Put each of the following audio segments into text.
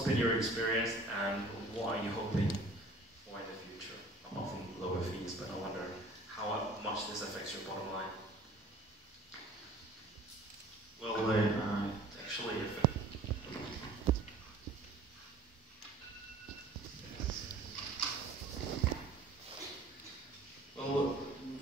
what's been your experience and what are you hoping for in the future? Apart from lower fees, but I wonder how much this affects your bottom line. Well, actually, well,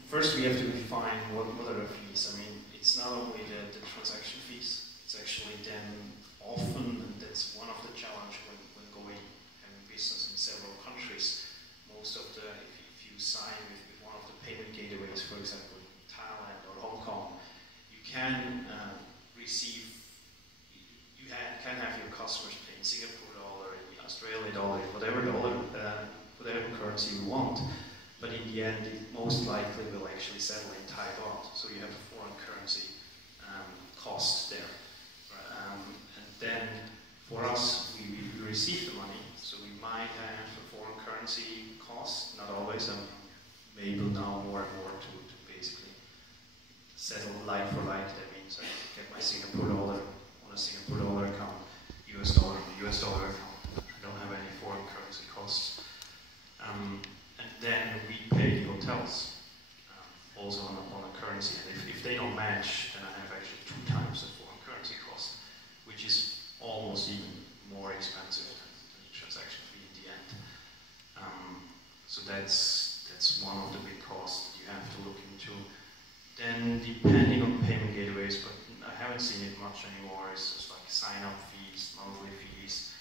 first we have to define what are the fees. I mean, it's not only the transaction fees, it's actually then often, and that's one of the challenges when going and business in several countries. Most of the, if you sign with one of the payment gateways, for example, Thailand or Hong Kong, you can receive, you can have your customers pay in Singapore dollar, in Australian dollar, whatever currency you want. But in the end, it most likely will actually settle in Thai baht. So you have a foreign currency cost there. And then for us, we receive the money. So we might have a foreign currency cost, not always. I'm able now more and more to basically settle like for like. That means I get my Singapore dollar on a Singapore dollar account, US dollar on a US dollar account. I don't have any foreign currency costs. And then we pay the hotels also on a currency. And if they don't match, then I have actually 2 times the foreign currency cost, which is almost even more expensive than the transaction fee in the end. So that's one of the big costs that you have to look into. Then depending on payment gateways, but I haven't seen it much anymore, it's just like sign-up fees, monthly fees,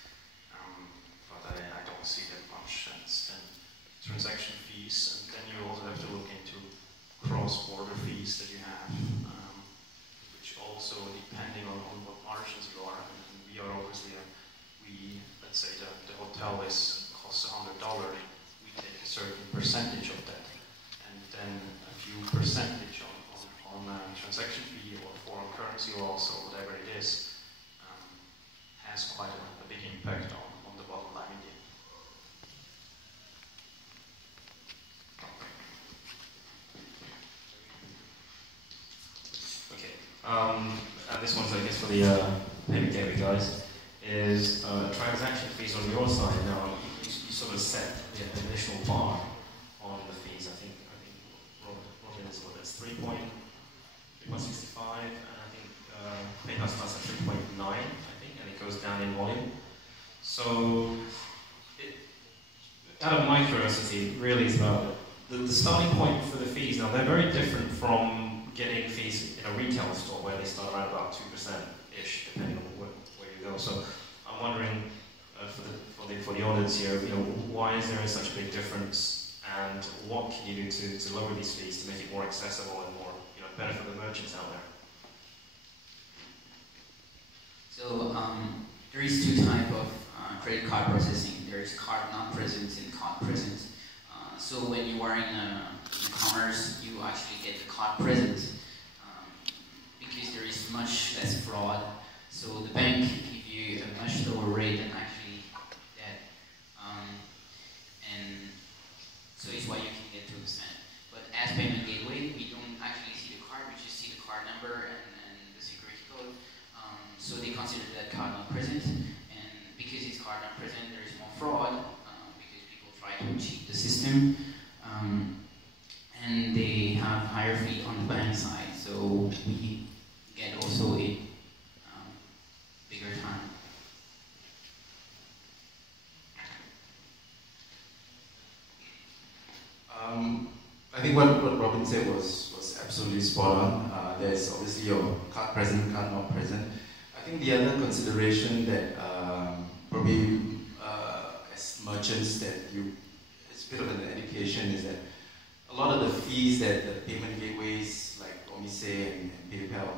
but I don't see that much. That's then transaction fees, and then you also have to look into cross-border fees that you have, which also, depending on what margins you are, and we are obviously, let's say the hotel costs $100, we take a certain percentage of that, and then a few percentage on transaction fee or foreign currency or also whatever it is, has quite a big impact on the bottom line in the end. And this one's, I guess, for the payment gateway guys, is transaction fees on your side. Now, you sort of set the initial bar on the fees. I think Robin is what, that's 3.65, and I think PayPal starts at 3.9, I think, and it goes down in volume. So, out of my curiosity, really is about the starting point for the fees. Now, they're very different from getting fees in a retail store where they start around about 2%-ish, depending on where you go. So I'm wondering, for the audience here, why is there such a big difference, and what can you do to lower these fees to make it more accessible and more, better for the merchants out there? So there is 2 types of credit card processing. There is card not present and card present. So when you are in e-commerce, you actually get the card present because there is much less fraud. So the bank give you a much lower rate than actually that, and so it's why you can get 2%. But as payment gateway, we don't actually see the card; we just see the card number and the security code. So they consider that card not present, and because it's card not present, there is more fraud. To cheat the system, and they have higher fee on the bank side, so we get also a bigger time. I think what Robin said was absolutely spot on. There's obviously your card present, card not present. I think the other consideration that probably as merchants that it's a bit of an education is that a lot of the fees that the payment gateways like Omise and PayPal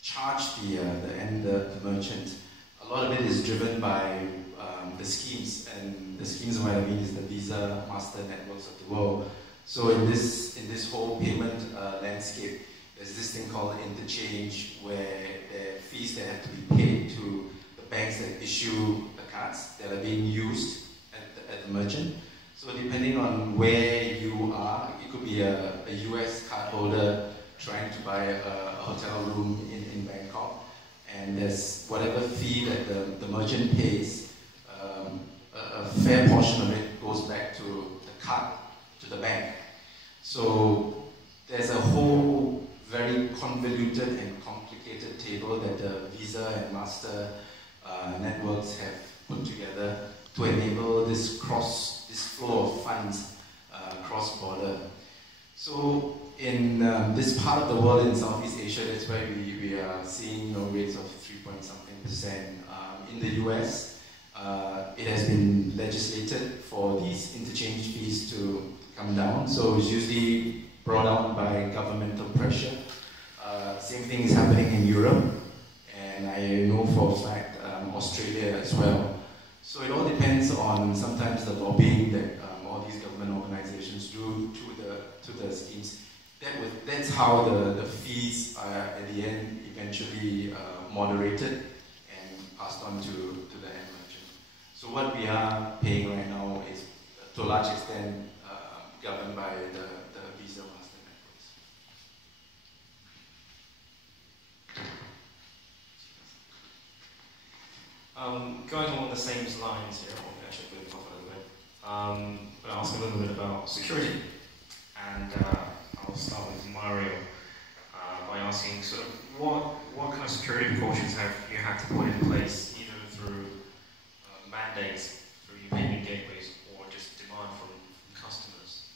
charge the merchant. A lot of it is driven by the schemes, and the schemes, what I mean, is the Visa, Master networks of the world. So in this whole payment landscape, there's this thing called interchange, where there are fees that have to be paid to the banks that issue the cards that are being used at the merchant. So depending on where you are, it could be a US cardholder trying to buy a hotel room in Bangkok, and there's whatever fee that the merchant pays, a fair portion of it goes back to the card, to the bank. So there's a whole very convoluted and complicated table that the Visa and Master networks have put together to enable this flow of funds cross-border. So in this part of the world in Southeast Asia, that's why we are seeing rates of 3-point-something%. In the US, it has been legislated for these interchange fees to come down. So it's usually brought down by governmental pressure. Same thing is happening in Europe, and I know for a fact Australia as well. So it all depends on sometimes the lobbying that all these government organizations do to the schemes. That's how the fees are at the end eventually moderated and passed on to the end merchant. So what we are paying right now is to a large extent governed by the Visa Master networks. Going along the same lines here, I'll actually move off a little bit, but I'll ask a little bit about security. And I'll start with Mario by asking sort of what kind of security precautions have you had to put in place, either through mandates, through your payment gateways, or just demand from customers?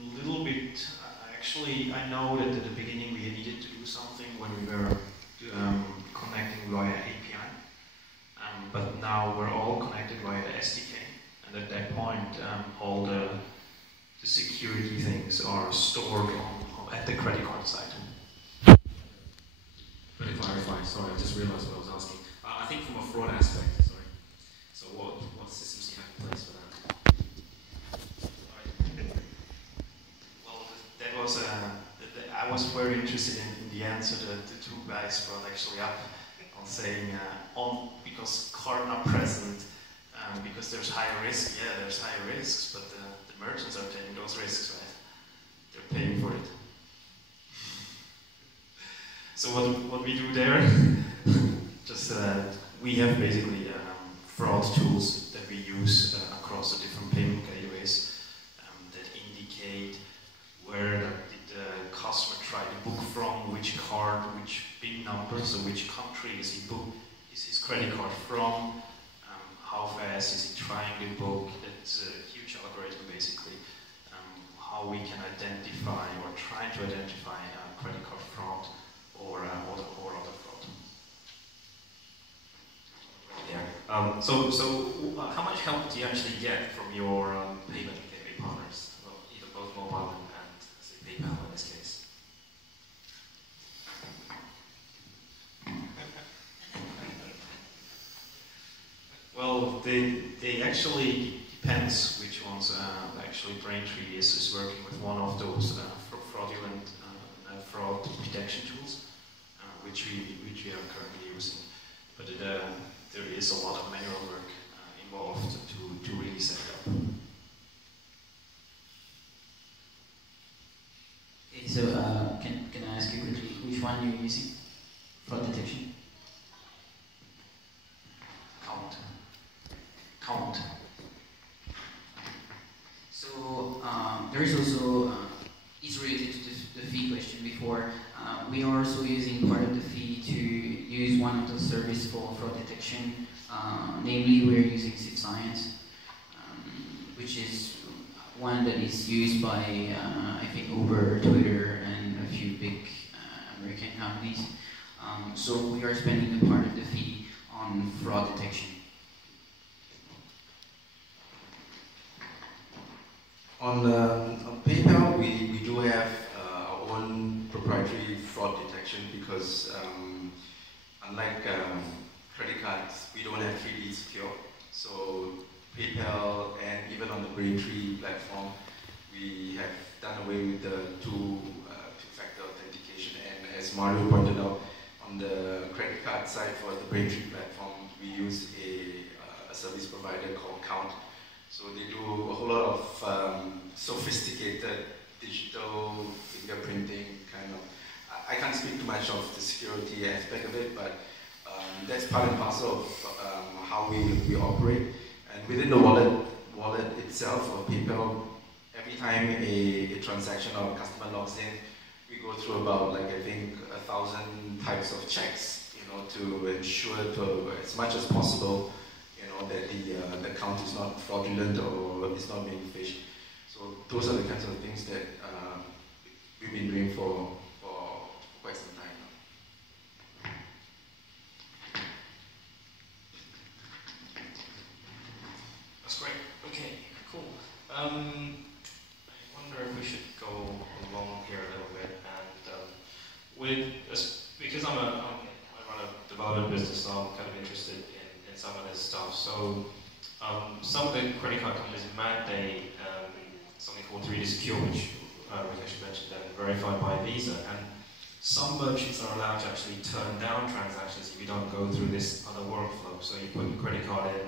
A little bit. Actually, I know that at the beginning we needed to do something when we were connecting via API, but now we're all connected via SDK, and at that point all the security things are stored at the credit card side. Let me clarify, sorry, I just realized what I was asking. I think from a fraud aspect, sorry. So what systems do you have in place for that? Well, that was I was very interested in the answer that the two guys brought actually up on saying because card not present, because there's higher risk. Yeah, there's higher risks, but the merchants are taking those risks, right? They're paying for it. So what we do there, just we have basically fraud tools that we use across the different payment gateways that indicate where did the customer try to book from, which card, which PIN number, so which country is his credit card from, how fast is he trying to book. That's a huge algorithm basically, how we can identify or try to identify credit card fraud or other fraud. Yeah. So how much help do you actually get from your payment gateway partners, either both mobile and say PayPal in this case? Well, they actually depends which ones. Actually, Braintree is working with one of those fraudulent fraud detection tools, which we are currently using. But there is a lot of manual work involved to really set it up. Okay, so can I ask you quickly which one you're using for detection? Count. So there is also, it's related to the fee question before. We are also using part of the fee to use one of the services for fraud detection. Namely, we're using SafeScience, which is one that is used by, I think, Uber, Twitter, and a few big American companies. So we are spending a part of the fee on fraud detection. On PayPal, we do have our own proprietary fraud detection because unlike credit cards, we don't have 3D secure. So PayPal and even on the Braintree platform, we have done away with the two-factor authentication. And as Mario pointed out, on the credit card side for the Braintree platform, we use a service provider called Count. So they do a whole lot of sophisticated digital fingerprinting kind of. I can't speak too much of the security aspect of it, but that's part and parcel of how we operate. And within the wallet itself of PayPal, every time a transaction or a customer logs in, we go through about, like, I think 1,000 types of checks, you know, to ensure to as much as possible, you know, that the account is not fraudulent or is not being phished. So those are the kinds of things that we've been doing for quite some time now. That's great. Okay, cool. I wonder if we should go along here a little bit, and because I run a development business, so I'm kind of interested in some of this stuff. So some of the credit card companies mandate something called 3D Secure, which Rakesh mentioned, and verified by Visa. And some merchants are allowed to actually turn down transactions if you don't go through this other workflow. So you put your credit card in,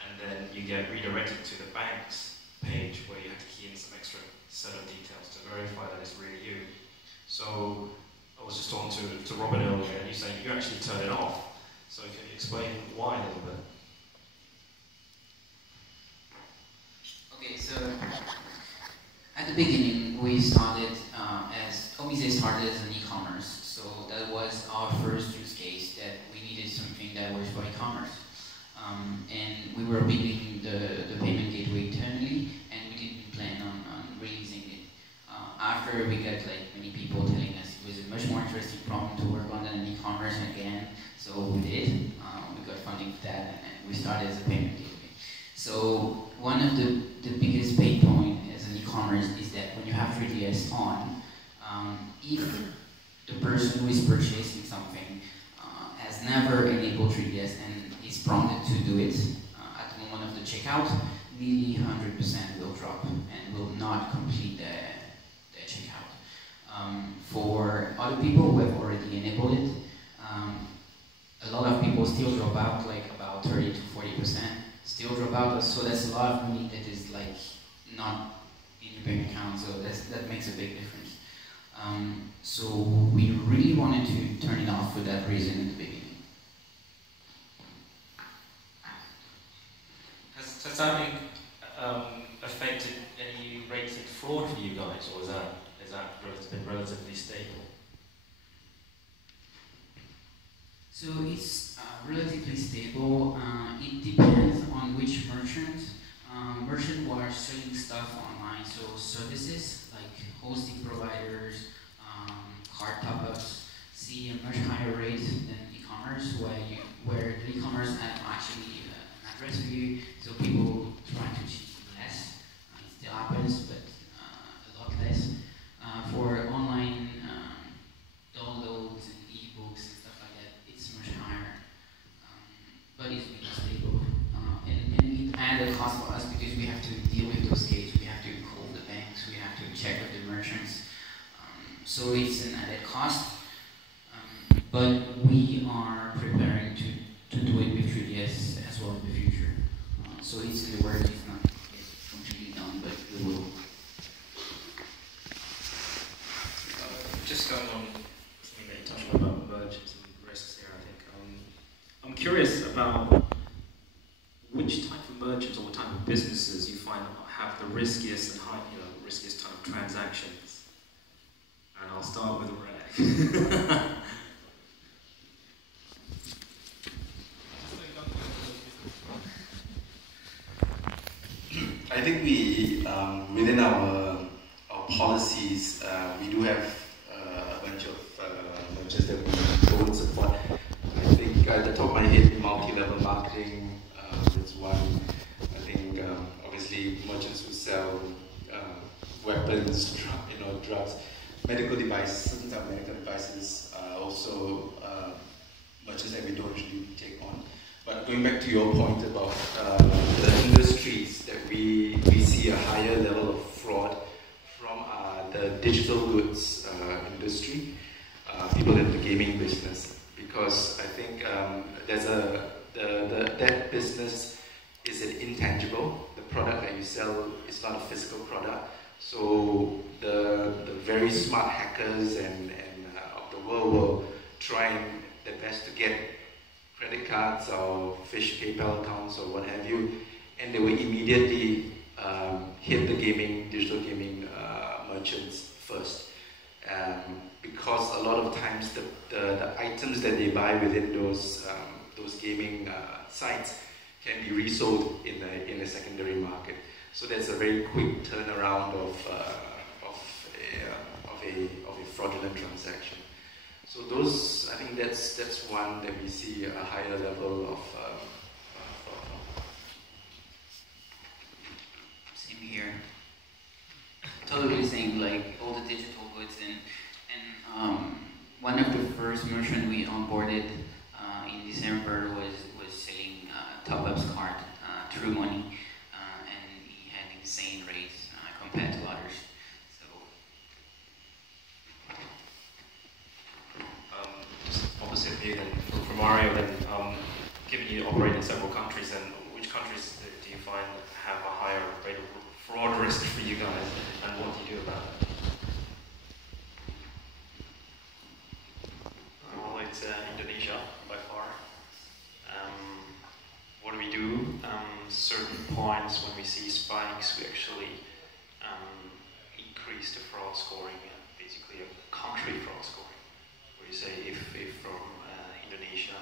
and then you get redirected to the bank's page where you have to key in some extra set of details to verify that it's really you. So I was just talking to Robin earlier, and you saying you actually turn it off. So can you explain why a little bit? Okay, so at the beginning we started Omise started as an e-commerce. So that was our first use case, that we needed something that was for e-commerce. And we were building the payment gateway internally, and we didn't plan on releasing it. After we got many people telling us it was a much more interesting problem to work on than an e-commerce again, so we did. We got funding for that, and we started as a payment gateway. So one of the biggest pain point as an e-commerce is that when you have 3DS on, if the person who is purchasing something has never enabled 3DS and is prompted to do it at the moment of the checkout, nearly 100% will drop and will not complete the checkout. For other people who have already enabled it, a lot of people still drop out, like about 30 to 40% still drop out, so that's a lot of money that is not in your bank account, so that makes a big difference. So we really wanted to turn it off for that reason in the beginning. Has that affected any rates of fraud for you guys, or is that been relatively stable? So it's relatively stable. It depends on which merchant. Merchants who are selling stuff online, so services like hosting providers, card top-ups, see a much higher rate than e-commerce, where the e-commerce have actually an address for you, so people try to cheat less. It still happens, but a lot less. For online downloads and e-books and stuff like that, it's much higher, but it's really stable. And it added cost for us because we have to deal with those cases, we have to call the banks, we have to check with the merchants. So it's an added cost, but we are preparing to do it with 3DS as well in the future. So it's in the works, it's not yet completely done, but we will. Just going on something that you touched on about merchants and risks here, I think. I'm curious about which type of merchants or what type of businesses you find have the riskiest and riskiest type of transactions. And I'll start with Reg. I think we, within our policies, we do have a bunch of merchants that we don't support. I think at the top of my head, multi-level marketing is one. I think obviously merchants who sell weapons, drugs, medical devices, certain type of medical devices are also merchants that we don't usually take on. But going back to your point about the industries that we see a higher level of fraud from the digital goods industry, people in the gaming business, because I think that business is an intangible. The product that you sell is not a physical product, So the very smart hackers and of the world will try their best to get credit cards or phish PayPal accounts or what have you, and they will immediately hit the digital gaming merchants first. Because a lot of times the items that they buy within those gaming sites can be resold in a secondary market. So that's a very quick turnaround of a fraudulent transaction. So those, I think that's one that we see a higher level of fraud. Same here. Totally same, like all the digital goods and one of the first merchant we onboarded in December was selling top-ups card, True Money, and he had insane rates compared to others. So, just opposite view then for Mario. Then, given you operate in several countries, then which countries do you find have a higher rate of fraud risk for you guys, and what do you do about it? Well, it's Indonesia by far. What do we do? Certain points when we see spikes, we actually increase the fraud scoring, basically a country fraud scoring, where you say if from Indonesia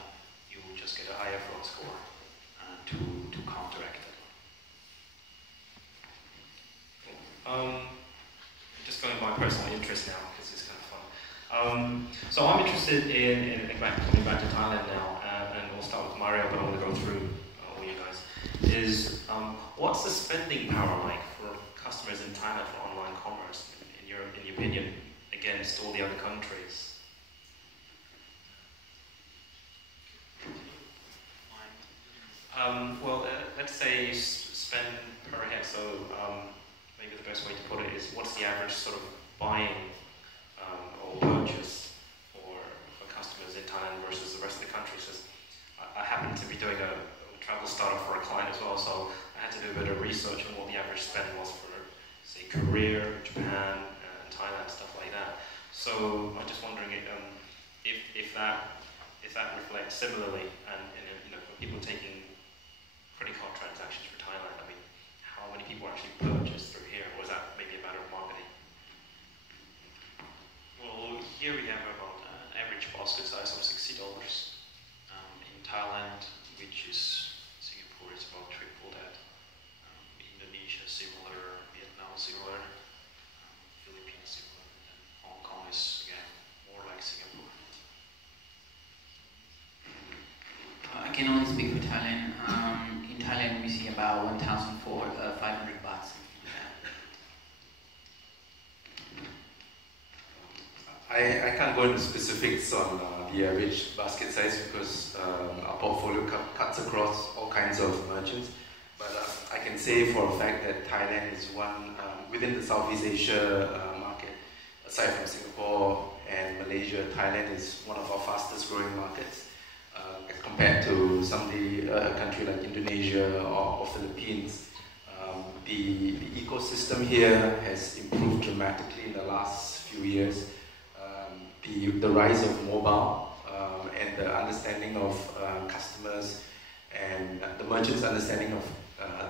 you will just get a higher fraud score to counteract it. Just going by personal interest now, because it's kind of fun. So I'm interested in coming back to Thailand now, and we'll start with Mario, but I want to go through all you guys. What's the spending power like for customers in Thailand for online commerce, in your opinion, against all the other countries? Well, let's say spend per head. So maybe the best way to put it is, what's the average sort of buying or purchase for customers in Thailand versus the rest of the countries? Because I happen to be doing a travel startup for a client as well, so I had to do a bit of research on what the average spend was for, say, Korea, Japan, Thailand, stuff like that. So I'm just wondering if that reflects similarly, and for people taking credit card transactions for Thailand, I mean, how many people actually purchase through here, or is that maybe a matter of marketing? Well, here we have about an average basket size of $60. In Thailand, which is Singapore, it's about triple that. Indonesia similar, Vietnam similar, Philippines similar, and Hong Kong is again more like Singapore. I can only speak for Thailand. In Thailand, we see about 1,500 baht. I can't go into specifics on the average basket size because our portfolio cuts across all kinds of merchants. But I can say for a fact that Thailand is one within the Southeast Asia market. Aside from Singapore and Malaysia, Thailand is one of our fastest growing markets as compared to a country like Indonesia or Philippines. The ecosystem here has improved dramatically in the last few years. The rise of mobile and the understanding of customers and the merchants' understanding of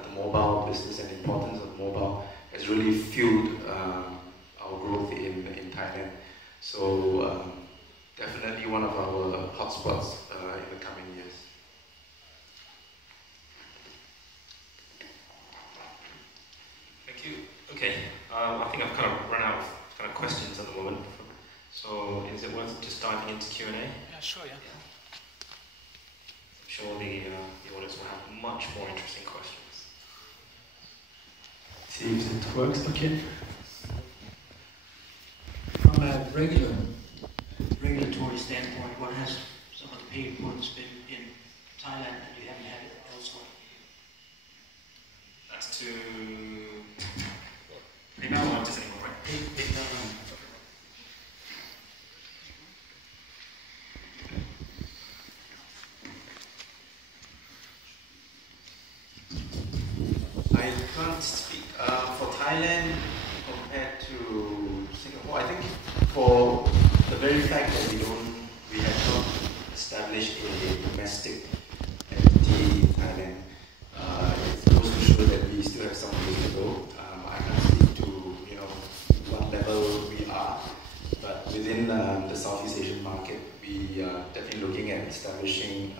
the mobile business and the importance of mobile has really fueled our growth in Thailand. So definitely one of our hotspots in the coming years. Thank you. Okay, I think I've kind of run out of kind of questions at the moment. So is it worth just diving into Q&A? Yeah, sure, yeah. I'm sure the audience will have much more interesting questions. See if it works, okay? From a regulatory standpoint, what has some of the pain points been in Thailand that you haven't had elsewhere? That's to PayPal or just anymore, right? PayPal. I can't speak for Thailand for the very fact that we have not established a domestic entity in Thailand, it goes to show that we still have some ways to go. I can't speak to what level we are, but within the Southeast Asian market, we are definitely looking at establishing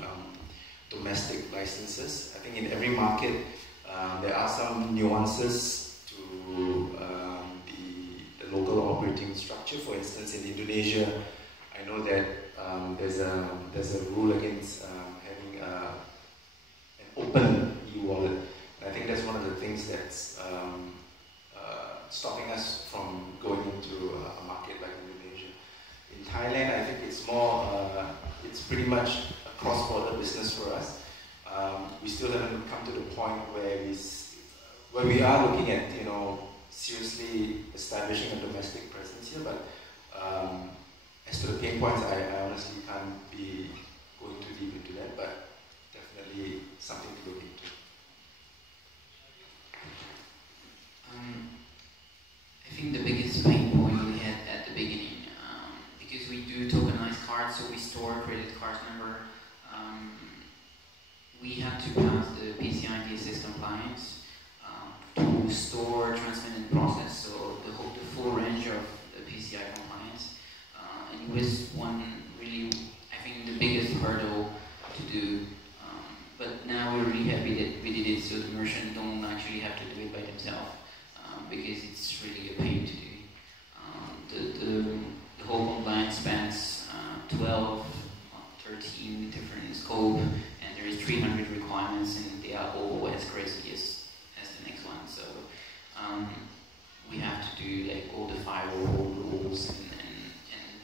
domestic licenses. I think in every market there are some nuances to the local operating structure. For instance, in Indonesia, I know that there's a rule against having an open e-wallet. I think that's one of the things that's stopping us from going into a market like Indonesia. In Thailand, I think it's more, it's pretty much a cross-border business for us. We still haven't come to the point where we are looking at, seriously establishing a domestic presence here. But as to the pain points, I honestly can't be going too deep into that. But definitely something to look into. I think the biggest pain point we had at the beginning, because we do tokenize cards, so we store credit card number. We had to pass the PCI DSS compliance to store, transmit, and process, so the full range of the PCI compliance. And it was one really, I think, the biggest hurdle to do. But now we're really happy that we did it, so the merchant don't actually have to do it by themselves, because it's really a pain to do. The whole compliance spans 12, 13 different scope, and there is 300 requirements, and they are all as crazy as the next one. So we have to do like all the firewall rules, and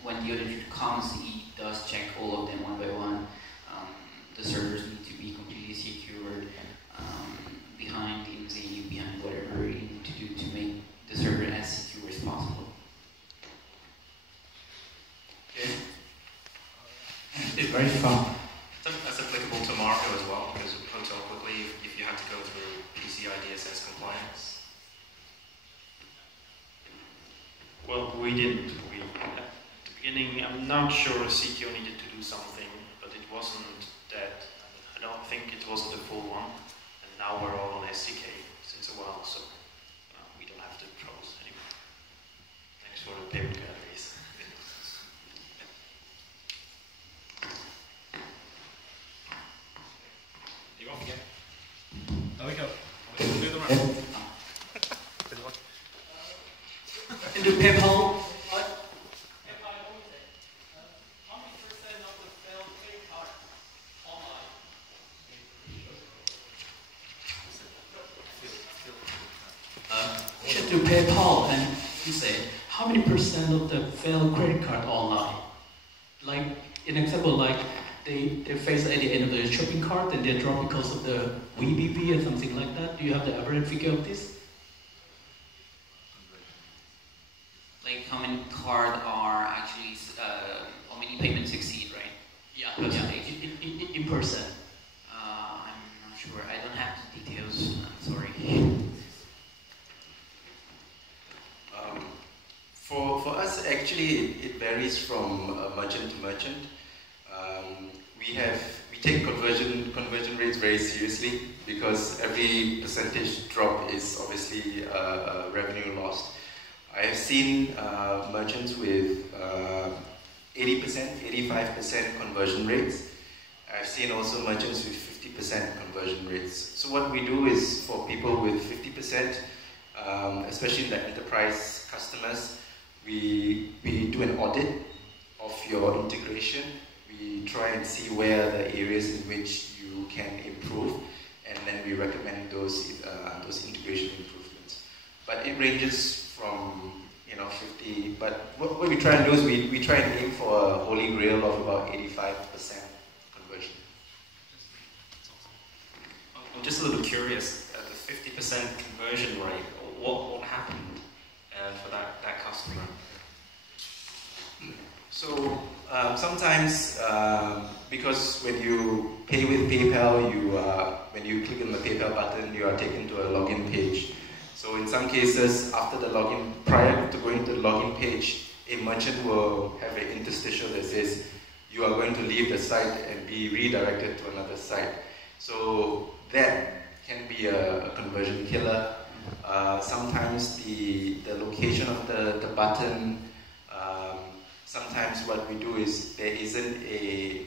when the auditor comes, he does check all of them one by one. The servers need to be completely secured behind DMZ, behind whatever you need to do to make the server as secure as possible. Okay. It's very fun. That's applicable to Mario as well, because of Hotel Quickly, if you have to go through PCI DSS compliance. Well, we didn't. At the beginning, I'm not sure CTO needed to do something, but it wasn't that. I don't think it was the full one. And now we're all on SDK since a while, so we don't have the pros anymore. Thanks for the paper galleries. You want me again? There we go. We'll do the rest. In the PayPal, to PayPal, and you say, how many percent of the failed credit card online? Like, an example, like they face at the end of the shopping cart and they drop because of the VBP or something like that. Do you have the average figure of this? Like how many cards are actually, how many payments succeed, right? Yeah, Percentage. in percent. I'm not sure. I don't have the details. I'm sorry. For us, actually, it varies from merchant to merchant. We take conversion rates very seriously, because every percentage drop is obviously a revenue lost. I have seen merchants with 80%, 85% conversion rates. I've seen also merchants with 50% conversion rates. So what we do is, for people with 50%, especially in the enterprise customers, we do an audit of your integration. We try and see where the areas in which you can improve, and then we recommend those integration improvements. But it ranges from 50. But what we try and do is we try and aim for a holy grail of about 85% conversion. I'm just a little curious, at the 50% conversion rate, what happened for that customer? So sometimes, because when you pay with PayPal, when you click on the PayPal button, you are taken to a login page. So in some cases, after the login, prior to going to the login page, a merchant will have an interstitial that says you are going to leave the site and be redirected to another site. So that can be a conversion killer. Sometimes the location of the button, sometimes what we do is there isn't a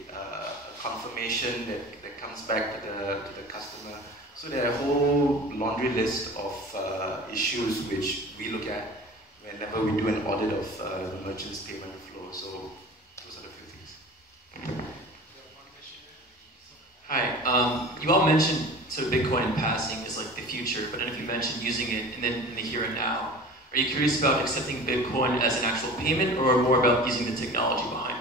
confirmation that comes back to the customer. So there are a whole laundry list of issues which we look at whenever we do an audit of the merchant's payment flow. So those are the few things. Hi, you all mentioned sort of Bitcoin in passing is like the future, but then if you mentioned using it in the here and now, are you curious about accepting Bitcoin as an actual payment or more about using the technology behind it?